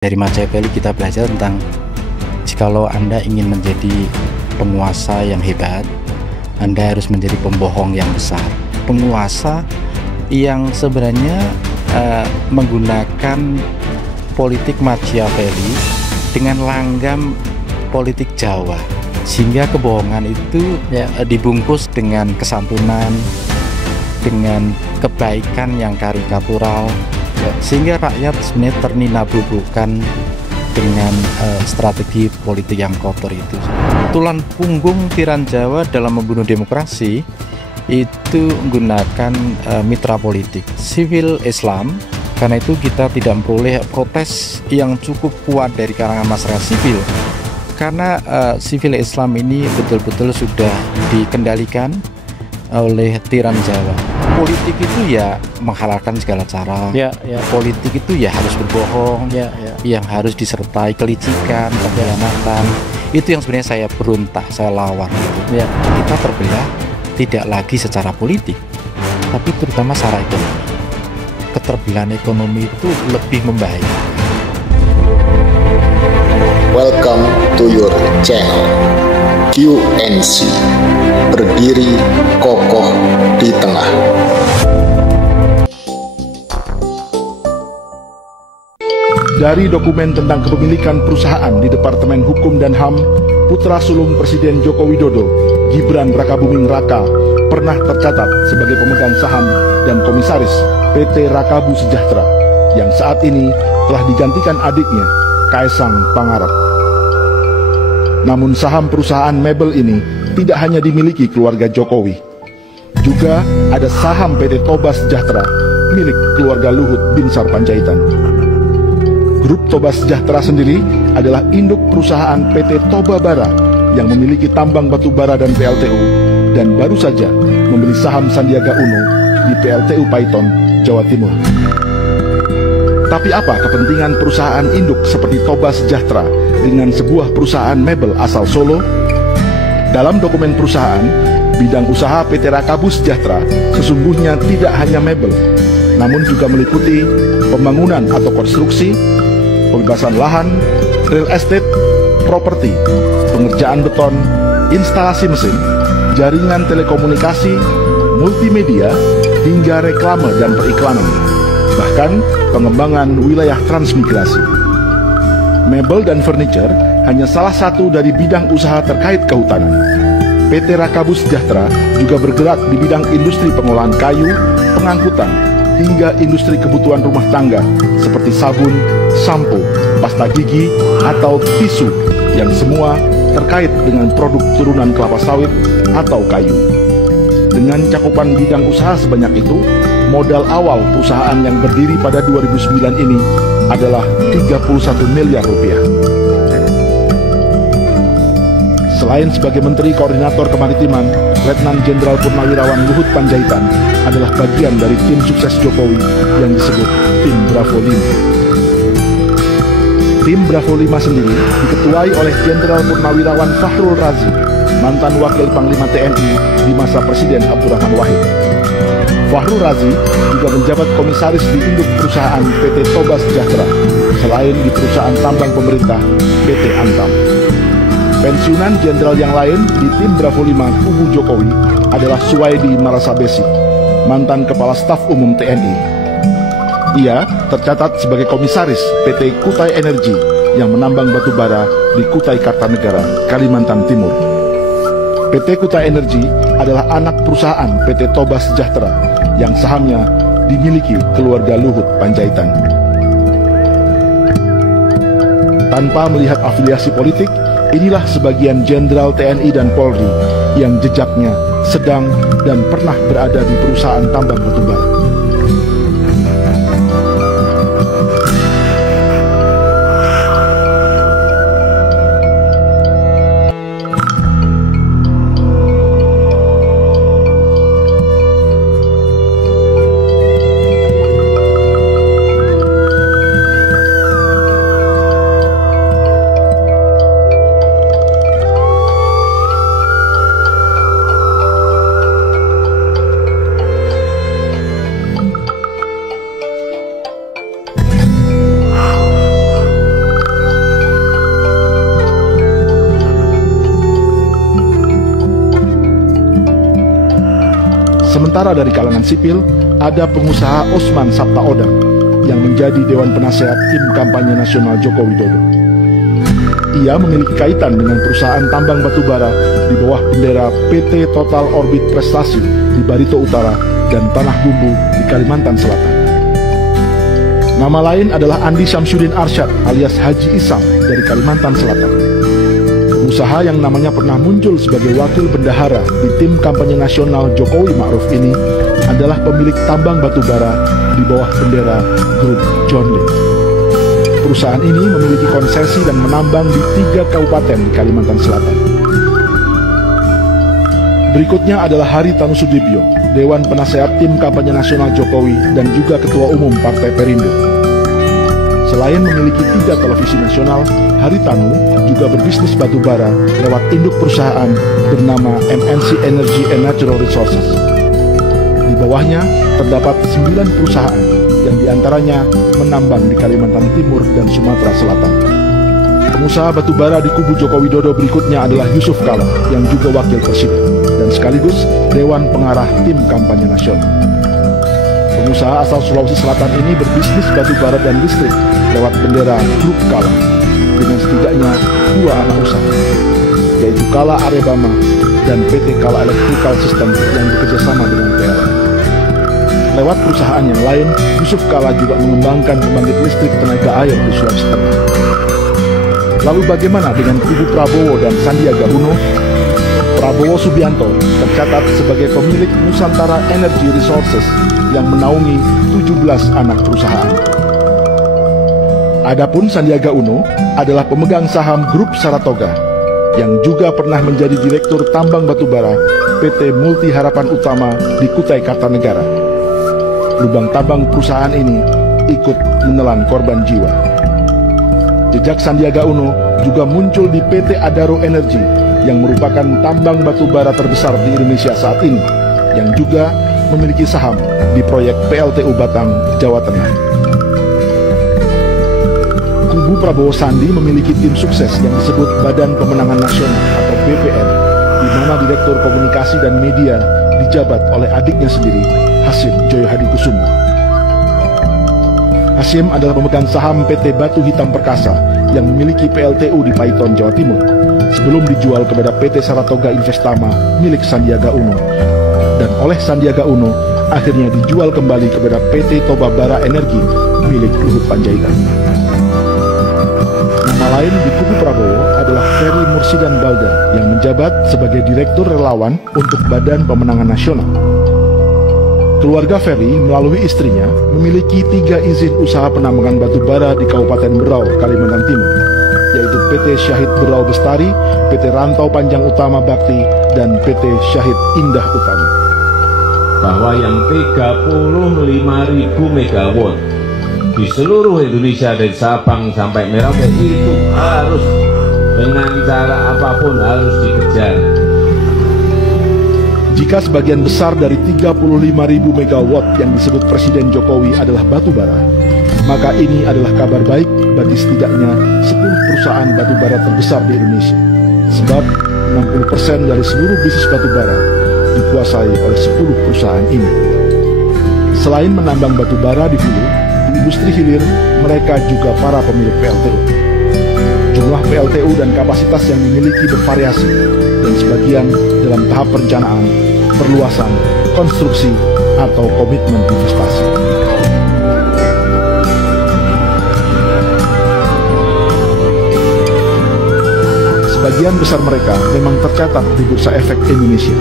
Dari Machiavelli kita belajar tentang jikalau Anda ingin menjadi penguasa yang hebat, Anda harus menjadi pembohong yang besar. Penguasa yang sebenarnya menggunakan politik Machiavelli dengan langgam politik Jawa, sehingga kebohongan itu dibungkus dengan kesantunan, dengan kebaikan yang karikatural, sehingga rakyat sebenarnya terninabubukan dengan strategi politik yang kotor itu. Tulang punggung tiran Jawa dalam membunuh demokrasi itu menggunakan mitra politik sivil Islam. Karena itu kita tidak memperoleh protes yang cukup kuat dari kalangan masyarakat sivil, karena sivil Islam ini betul-betul sudah dikendalikan oleh tiran Jawa. Politik itu ya menghalalkan segala cara. Politik itu ya harus berbohong, yang harus disertai kelicikan, pengkhianatan. Itu yang sebenarnya saya berontak, saya lawan. Kita terbelah tidak lagi secara politik, tapi terutama secara ekonomi. Keterbelahan ekonomi itu lebih membahayakan. Welcome to your channel QNC, berdiri kokoh di tengah. Dari dokumen tentang kepemilikan perusahaan di Departemen Hukum dan HAM, putra sulung Presiden Joko Widodo, Gibran Rakabuming Raka, pernah tercatat sebagai pemegang saham dan komisaris PT Rakabu Sejahtera, yang saat ini telah digantikan adiknya, Kaisang Pangarep. Namun saham perusahaan mebel ini tidak hanya dimiliki keluarga Jokowi. Juga ada saham PT Toba Sejahtera milik keluarga Luhut Binsar Panjaitan. Grup Toba Sejahtera sendiri adalah induk perusahaan PT Toba Bara yang memiliki tambang batu bara dan PLTU, dan baru saja membeli saham Sandiaga Uno di PLTU Paiton, Jawa Timur. Tapi apa kepentingan perusahaan induk seperti Toba Sejahtera dengan sebuah perusahaan mebel asal Solo? Dalam dokumen perusahaan, bidang usaha PT Rakabu Sejahtera sesungguhnya tidak hanya mebel, namun juga meliputi pembangunan atau konstruksi, pembebasan lahan, real estate, properti, pengerjaan beton, instalasi mesin, jaringan telekomunikasi, multimedia, hingga reklame dan periklanan, bahkan pengembangan wilayah transmigrasi. Mebel dan furniture hanya salah satu dari bidang usaha terkait kehutanan. PT Rakabu Sejahtera juga bergerak di bidang industri pengolahan kayu, pengangkutan, hingga industri kebutuhan rumah tangga seperti sabun, sampo, pasta gigi, atau tisu, yang semua terkait dengan produk turunan kelapa sawit atau kayu. Dengan cakupan bidang usaha sebanyak itu, modal awal perusahaan yang berdiri pada 2009 ini adalah 31 miliar rupiah. Selain sebagai Menteri Koordinator Kemaritiman, Letnan Jenderal Purnawirawan Luhut Panjaitan adalah bagian dari tim sukses Jokowi yang disebut Tim Bravo 5. Tim Bravo 5 sendiri diketuai oleh Jenderal Purnawirawan Fahrul Razi, mantan Wakil Panglima TNI di masa Presiden Abdurrahman Wahid. Fahrul Razi juga menjabat komisaris di induk perusahaan PT Toba Sejahtera, selain di perusahaan tambang pemerintah PT Antam. Pensiunan jenderal yang lain di tim Bravo 5 kubu Jokowi adalah Suwaidi Marasabesi, mantan Kepala Staf Umum TNI. Ia tercatat sebagai komisaris PT Kutai Energi yang menambang batu bara di Kutai Kartanegara, Kalimantan Timur. PT Kutai Energi adalah anak perusahaan PT Toba Sejahtera yang sahamnya dimiliki keluarga Luhut Panjaitan. Tanpa melihat afiliasi politik, inilah sebagian jenderal TNI dan Polri yang jejaknya sedang dan pernah berada di perusahaan tambang batubara. Sementara dari kalangan sipil, ada pengusaha Osman Sabtaodang yang menjadi Dewan Penasehat Tim Kampanye Nasional Joko Widodo. Ia memiliki kaitan dengan perusahaan tambang batubara di bawah bendera PT Total Orbit Prestasi di Barito Utara dan Tanah Bumbu di Kalimantan Selatan. Nama lain adalah Andi Syamsuddin Arsyad alias Haji Isam dari Kalimantan Selatan. Pengusaha yang namanya pernah muncul sebagai wakil bendahara di tim kampanye nasional Jokowi Ma'ruf ini adalah pemilik tambang batubara di bawah bendera grup John Lee. Perusahaan ini memiliki konsesi dan menambang di 3 kabupaten di Kalimantan Selatan. Berikutnya adalah Haritanu Sudibyo, Dewan Penasehat Tim Kampanye Nasional Jokowi dan juga Ketua Umum Partai Perindo. Selain memiliki 3 televisi nasional, Haritanu juga berbisnis batubara lewat induk perusahaan bernama MNC Energy and Natural Resources. Di bawahnya terdapat 9 perusahaan yang diantaranya menambang di Kalimantan Timur dan Sumatera Selatan. Pengusaha batubara di kubu Joko Widodo berikutnya adalah Yusuf Kala yang juga wakil presiden dan sekaligus Dewan Pengarah Tim Kampanye Nasional. Pengusaha asal Sulawesi Selatan ini berbisnis batubara dan listrik lewat bendera Grup Kala dengan setidaknya 2 anak usaha, yaitu Kala Arebama dan PT Kala Electrical System yang bekerjasama dengan PLN. Lewat perusahaan yang lain, Yusuf Kala juga mengembangkan pembangkit listrik tenaga air di Sulawesi Tengah. Lalu bagaimana dengan kubu Prabowo dan Sandiaga Uno? Prabowo Subianto tercatat sebagai pemilik Nusantara Energy Resources yang menaungi 17 anak perusahaan. Adapun Sandiaga Uno adalah pemegang saham Grup Saratoga yang juga pernah menjadi Direktur Tambang Batubara PT Multi Harapan Utama di Kutai Kartanegara. Lubang tambang perusahaan ini ikut menelan korban jiwa. Jejak Sandiaga Uno juga muncul di PT Adaro Energy yang merupakan tambang batubara terbesar di Indonesia saat ini, yang juga memiliki saham di proyek PLTU Batang, Jawa Tengah. Kubu Prabowo Sandi memiliki tim sukses yang disebut Badan Pemenangan Nasional atau BPN, di mana Direktur Komunikasi dan Media dijabat oleh adiknya sendiri, Hasyim Joyo Hadikusumo. Hasyim adalah pemegang saham PT Batu Hitam Perkasa yang memiliki PLTU di Paiton, Jawa Timur, sebelum dijual kepada PT Saratoga Investama milik Sandiaga Uno, dan oleh Sandiaga Uno akhirnya dijual kembali kepada PT Toba Bara Energi milik Luhut Panjaitan. Nama lain di kubu Prabowo adalah Ferry Mursidan Balda yang menjabat sebagai Direktur Relawan untuk Badan Pemenangan Nasional. Keluarga Ferry melalui istrinya memiliki 3 izin usaha penambangan batubara di Kabupaten Berau, Kalimantan Timur, yaitu PT Syahid Berau Bestari, PT Rantau Panjang Utama Bakti, dan PT Syahid Indah Utama. Bahwa yang 35.000 megawatt di seluruh Indonesia dari Sabang sampai Merauke itu harus dengan cara apapun harus dikejar. Jika sebagian besar dari 35.000 megawatt yang disebut Presiden Jokowi adalah batubara, maka ini adalah kabar baik bagi setidaknya 10 perusahaan batubara terbesar di Indonesia. Sebab 60% dari seluruh bisnis batubara dikuasai oleh 10 perusahaan ini. Selain menambang batubara di hulu, di industri hilir mereka juga para pemilik PLTU. Jumlah PLTU dan kapasitas yang dimiliki bervariasi, dan sebagian dalam tahap perencanaan, perluasan, konstruksi, atau komitmen investasi. Sebagian besar mereka memang tercatat di Bursa Efek Indonesia,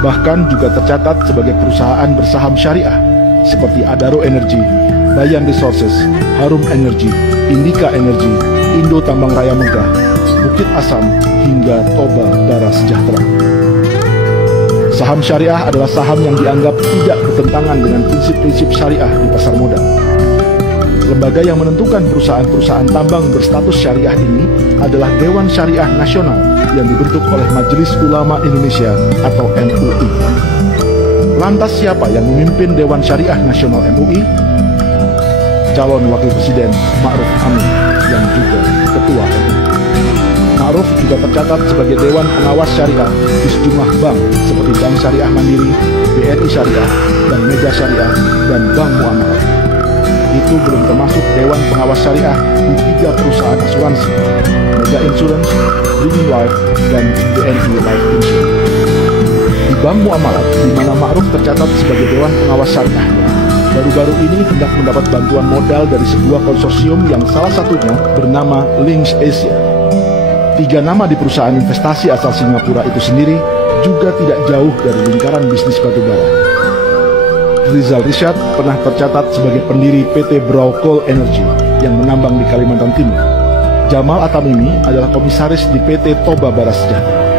bahkan juga tercatat sebagai perusahaan bersaham syariah seperti Adaro Energy, Bayan Resources, Harum Energy, Indika Energy, Indo Tambang Raya Megah, Bukit Asam, hingga Toba Bara Sejahtera. Saham syariah adalah saham yang dianggap tidak bertentangan dengan prinsip-prinsip syariah di pasar modal. Lembaga yang menentukan perusahaan-perusahaan tambang berstatus syariah ini adalah Dewan Syariah Nasional yang dibentuk oleh Majelis Ulama Indonesia atau MUI. Lantas siapa yang memimpin Dewan Syariah Nasional MUI? Calon Wakil Presiden Ma'ruf Amin yang juga Ketua MUI. Ma'ruf juga tercatat sebagai Dewan Pengawas Syariah di sejumlah bank seperti Bank Syariah Mandiri, BRI Syariah, dan Mega Syariah, dan Bank Muamalah. Itu belum termasuk Dewan Pengawas Syariah di 3 perusahaan asuransi, Mega Insurance, Living Life, dan BNI Life Insurance. Di Bank Muamalah, di mana Ma'ruf tercatat sebagai Dewan Pengawas Syariahnya, baru-baru ini hendak mendapat bantuan modal dari sebuah konsorsium yang salah satunya bernama Links Asia. 3 nama di perusahaan investasi asal Singapura itu sendiri juga tidak jauh dari lingkaran bisnis batubara. Rizal Rishad pernah tercatat sebagai pendiri PT Brau Coal Energy yang menambang di Kalimantan Timur. Jamal Atamimi adalah komisaris di PT Toba Baras Sejahtera.